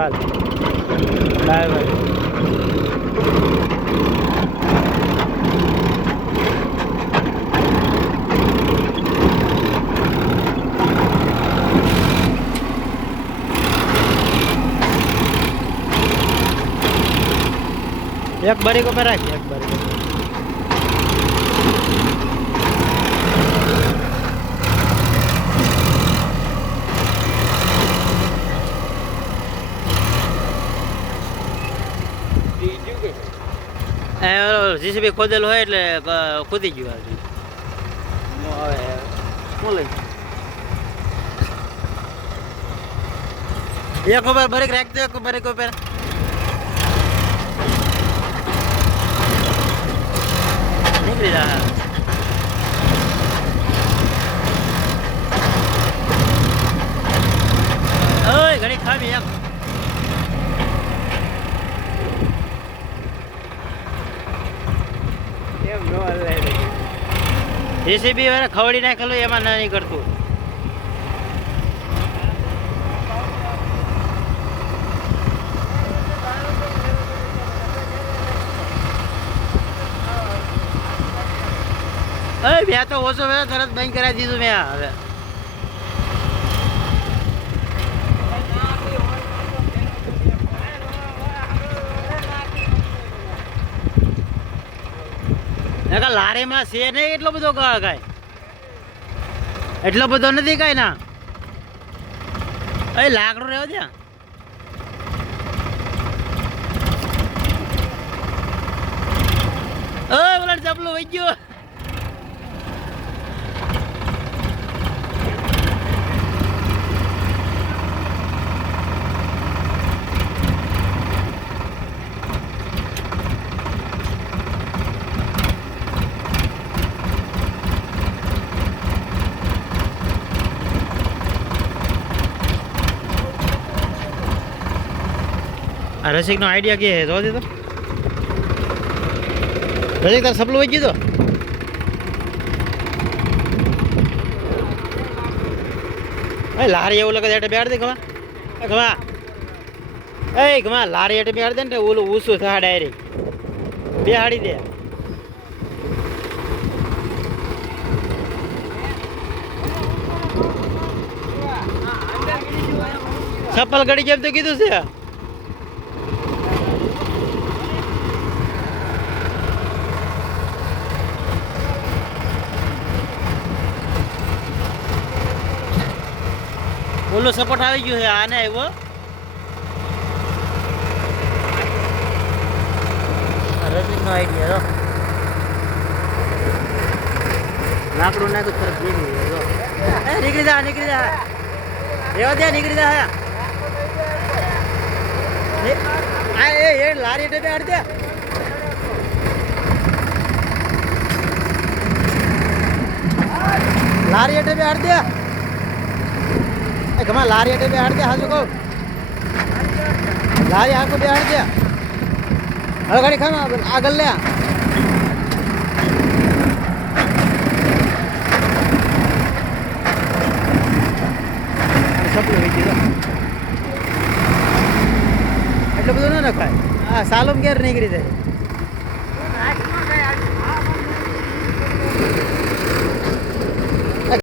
ચાલ bye bye. एक बारी को पे राख एक बारी को જીસીબી ખોદેલું હોય એટલે ખોદી ગયું હવે શું લઈ એક ઉપર બ્રેક રાખતો એક બ્રેક ઉપર નીકળી જા ઓય ઘડી ખાવી એક જેસીબી વાળા ખવડી નાખેલું એમાં ના નહીં કરતું. મેં તો ઓછો વેલો તરત બંધ કરાવી દીધું મેં હવે. લારીમાં છે નહીં એટલો બધો કાંઈ એટલો બધો નથી કાંઈ ના એ લાકડું રહેવા ત્યાં ઓલા ચપલું વહી ગયો. रसिक नो आइडिया क्या है? जो दे तो रसिक तार सपलो वही तो लारी એવું લગે એટલે બેડ દે ગમા ગમા એ ગમા લારી એટલે બેડ દે ને ઓલું ઊસું થા ડાયરેક્ટ બેહાડી દે. ચપ્પલ ગડી જેમ તો કીધું છે. ઓલો સપોર્ટ આવી ગયો છે આને આવ્યો રસિક નો આઈડિયા લાકડું નાખું તરફ નીકળી જા રેવા દે નીકળી જા એ લારી એટલે બેહાડ દે. લારી એટલે બેહાડ દે ગમા લારી એટલે બેહાડ દે. હાજુ કહું લારી આખું બેહાડ દે. હવે ગાડી ખાવા આગળ લે સપલું વીચી દો એટલું બધું ન નખાય. હા સાલુમ ઘેર નીકળી જાય.